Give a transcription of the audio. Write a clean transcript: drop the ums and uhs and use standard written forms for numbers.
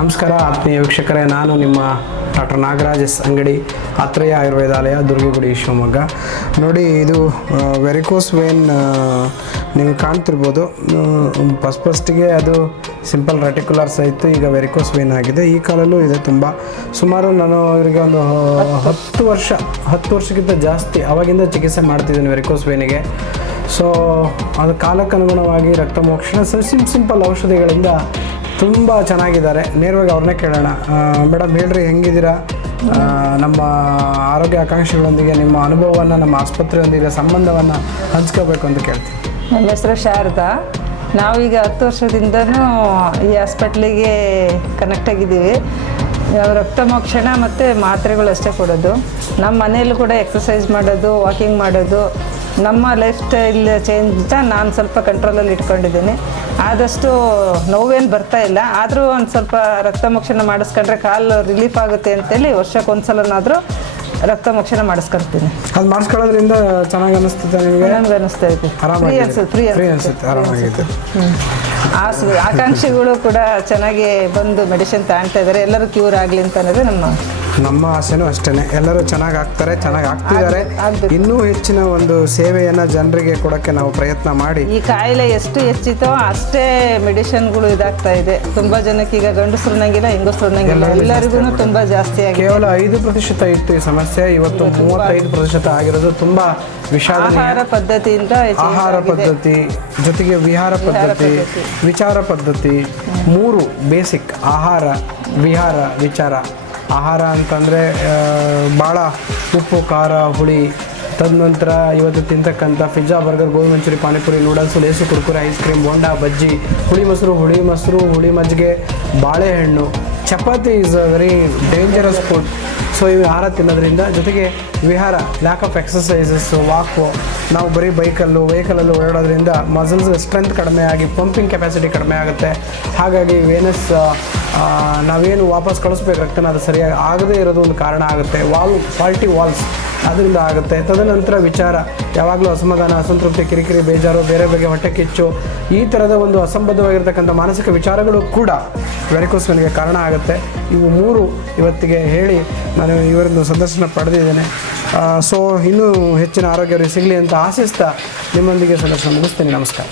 ನಮಸ್ಕಾರ ಆತ್ಮೀಯ ವೀಕ್ಷಕರೇ, ನಾನು ನಿಮ್ಮ ಡಾಕ್ಟರ್ ನಾಗರಾಜ್ ಎಸ್ ಅಂಗಡಿ, ಆತ್ರೇಯ ಆಯುರ್ವೇದಾಲಯ, ದುರ್ಗಿಗುಡಿ, ಶಿವಮೊಗ್ಗ. ನೋಡಿ, ಇದು ವೆರಿಕೋಸ್ ವೇನ್ ನೀವು ಕಾಣ್ತಿರ್ಬೋದು. ಫಸ್ಟಿಗೆ ಅದು ಸಿಂಪಲ್ ರೆಟಿಕ್ಯುಲರ್ಸ್ ಆಯಿತು, ಈಗ ವೆರಿಕೋಸ್ ವೇನ್ ಆಗಿದೆ. ಈ ಕಾಲಲ್ಲೂ ಇದೆ ತುಂಬ. ಸುಮಾರು ನಾನು ಇವರಿಗೆ ಒಂದು 10 ವರ್ಷಕ್ಕಿಂತ ಜಾಸ್ತಿ ಅವಾಗಿಂದ ಚಿಕಿತ್ಸೆ ಮಾಡ್ತಿದ್ದೀನಿ ವೆರಿಕೋಸ್ ವೇನಿಗೆ. ಸೊ ಅದು ಕಾಲಕ್ಕನುಗುಣವಾಗಿ ರಕ್ತಮೋಕ್ಷಣ ಸಿಂಪಲ್ ಔಷಧಿಗಳಿಂದ ತುಂಬ ಚೆನ್ನಾಗಿದ್ದಾರೆ. ನೇರವಾಗಿ ಅವ್ರನ್ನೇ ಕೇಳೋಣ. ಮೇಡಮ್ ಹೇಳ್ರಿ, ಹೆಂಗಿದ್ದೀರಾ? ನಮ್ಮ ಆರೋಗ್ಯ ಆಕಾಂಕ್ಷಿಗಳೊಂದಿಗೆ ನಿಮ್ಮ ಅನುಭವವನ್ನು, ನಮ್ಮ ಆಸ್ಪತ್ರೆಯೊಂದಿಗೆ ಸಂಬಂಧವನ್ನು ಹಂಚ್ಕೋಬೇಕು ಅಂತ ಕೇಳ್ತೀನಿ. ನಮ್ಮ ಹೆಸರು ಶಾರದಾ. ನಾವೀಗ 10 ವರ್ಷದಿಂದನೂ ಈ ಹಾಸ್ಪಿಟ್ಲಿಗೆ ಕನೆಕ್ಟ್ ಆಗಿದ್ದೀವಿ. ರಕ್ತಮೋಕ್ಷಣ ಮತ್ತು ಮಾತ್ರೆಗಳು ಅಷ್ಟೇ ಕೊಡೋದು. ನಮ್ಮ ಮನೆಯಲ್ಲೂ ಕೂಡ ಎಕ್ಸಸೈಸ್ ಮಾಡೋದು, ವಾಕಿಂಗ್ ಮಾಡೋದು, ನಮ್ಮ ಲೈಫ್ ಸ್ಟೈಲ್ ಚೇಂಜ್ ನಾನು ಸ್ವಲ್ಪ ಕಂಟ್ರೋಲಲ್ಲಿ ಇಟ್ಕೊಂಡಿದ್ದೀನಿ. ಆದಷ್ಟು ನೋವೇನು ಬರ್ತಾ ಇಲ್ಲ, ಆದರೂ ಒಂದು ಸ್ವಲ್ಪ ರಕ್ತಮೋಕ್ಷಣ ಮಾಡಿಸ್ಕೊಂಡ್ರೆ ಕಾಲು ರಿಲೀಫ್ ಆಗುತ್ತೆ ಅಂತೇಳಿ ವರ್ಷಕ್ಕೊಂದ್ಸಲನಾದರೂ ರಕ್ತಮೋಕ್ಷಣ ಮಾಡಿಸ್ಕೊಳ್ತೀನಿ. ಅದು ಮಾಡಿಸ್ಕೊಳ್ಳೋದ್ರಿಂದ ಚೆನ್ನಾಗಿ ಅನ್ನಿಸ್ತದೆ ನಿಮಗೆ? ನನಗೆ ಅನ್ನಿಸ್ತಾ ಇದೆ, ಫ್ರೀ ಅನಿಸುತ್ತೆ, ಆರಾಮಾಗಿದೆ. ಆಕಾಂಕ್ಷಿಗಳು ಕೂಡ ಚೆನ್ನಾಗಿ ಬಂದು ಮೆಡಿಸಿನ್ ತಗೊಳ್ತಾ ಇದ್ದಾರೆ. ಎಲ್ಲರೂ ಕ್ಯೂರ್ ಆಗಲಿ ಅಂತ ಅನ್ನೋದು ನಮ್ಮ ಆಸೆನೂ ಅಷ್ಟೇ. ಎಲ್ಲರೂ ಚೆನ್ನಾಗಿ ಆಗ್ತಿದ್ದಾರೆ. ಇನ್ನೂ ಹೆಚ್ಚಿನ ಒಂದು ಸೇವೆಯನ್ನು ಜನರಿಗೆ ಕೊಡೋಕ್ಕೆ ನಾವು ಪ್ರಯತ್ನ ಮಾಡಿ. ಈ ಕಾಯಿಲೆ ಎಷ್ಟು ಹೆಚ್ಚಿತೋ ಅಷ್ಟೇ ಮೆಡಿಸಿನ್ಗಳು ಇದಾಗ್ತಾ ಇದೆ. ತುಂಬ ಜನಕ್ಕೆ ಈಗ ಗಂಡಸರು ಅನ್ನಂಗಿಲ್ಲ, ಹೆಂಗಸರು ಅನ್ನಂಗಿಲ್ಲ, ಎಲ್ಲರಿಗೂ ತುಂಬ ಜಾಸ್ತಿ ಆಗಿದೆ. ಕೇವಲ 5% ಇತ್ತು ಈ ಸಮಸ್ಯೆ, ಇವತ್ತು 35% ಆಗಿರೋದು ತುಂಬ ವಿಷಾದ. ಆಹಾರ ಪದ್ಧತಿಯಿಂದ, ಆಹಾರ ಪದ್ಧತಿ ಜೊತೆಗೆ ವಿಹಾರ ಪದ್ಧತಿ, ವಿಚಾರ ಪದ್ಧತಿ, 3 ಬೇಸಿಕ್: ಆಹಾರ, ವಿಹಾರ, ವಿಚಾರ. ಆಹಾರ ಅಂತಂದರೆ ಭಾಳ ಉಪ್ಪು, ಖಾರ, ಹುಳಿ. ತದನಂತರ ಇವತ್ತು ತಿಂತಕ್ಕಂಥ pizza, burger, gobi manchuri, panipuri, noodles, Lays, Kurkure, ice cream, bonda, bajji, ಹುಳಿ ಮೊಸರು, ಹುಳಿ ಮಜ್ಜಿಗೆ, ಬಾಳೆಹಣ್ಣು, chapati is a very dangerous food. So ಇವು ಆಹಾರ ತಿನ್ನೋದ್ರಿಂದ, ಜೊತೆಗೆ ವಿಹಾರ, ಲ್ಯಾಕ್ ಆಫ್ ಎಕ್ಸಸೈಸಸ್ಸು, ವಾಕು. ನಾವು ಬರೀ ವೆಹಿಕಲಲ್ಲಿ ಓಡಾಡೋದ್ರಿಂದ ಮಸಲ್ಸ್ ಸ್ಟ್ರೆಂತ್ ಕಡಿಮೆ ಆಗಿ ಪಂಪಿಂಗ್ ಕೆಪಾಸಿಟಿ ಕಡಿಮೆ ಆಗುತ್ತೆ. ಹಾಗಾಗಿ ವೇನಸ್ ನಾವೇನು ವಾಪಸ್ ಕಳಿಸ್ಬೇಕು ರಕ್ತನ, ಅದು ಸರಿಯಾಗಿ ಆಗದೇ ಇರೋದು ಒಂದು ಕಾರಣ ಆಗುತ್ತೆ. ಫಾಲ್ಟಿ ವಾಲ್ಸ್ ಅದರಿಂದ ಆಗುತ್ತೆ. ತದನಂತರ ವಿಚಾರ, ಯಾವಾಗಲೂ ಅಸಮಾಧಾನ, ಅಸಂತೃಪ್ತಿ, ಕಿರಿಕಿರಿ, ಬೇಜಾರು, ಬೇರೆ ಹೊಟ್ಟೆ ಕಿಚ್ಚು, ಈ ಥರದ ಒಂದು ಅಸಂಬದ್ಧವಾಗಿರ್ತಕ್ಕಂಥ ಮಾನಸಿಕ ವಿಚಾರಗಳು ಕೂಡ ವೆರಿಕೋಸ್ ವೇನ್ಗೆ ಕಾರಣ ಆಗುತ್ತೆ. ಇವು 3 ಇವತ್ತಿಗೆ ಹೇಳಿ ನಾನು ಇವರನ್ನು ಸಂದರ್ಶನ ಪಡೆದಿದ್ದೇನೆ. ಸೊ ಇನ್ನೂ ಹೆಚ್ಚಿನ ಆರೋಗ್ಯ ಸಿಗಲಿ ಅಂತ ಆಶಿಸ್ತಾ ನಿಮ್ಮೊಂದಿಗೆ ಸಂದರ್ಶನ ಮುಗಿಸ್ತೀನಿ. ನಮಸ್ಕಾರ.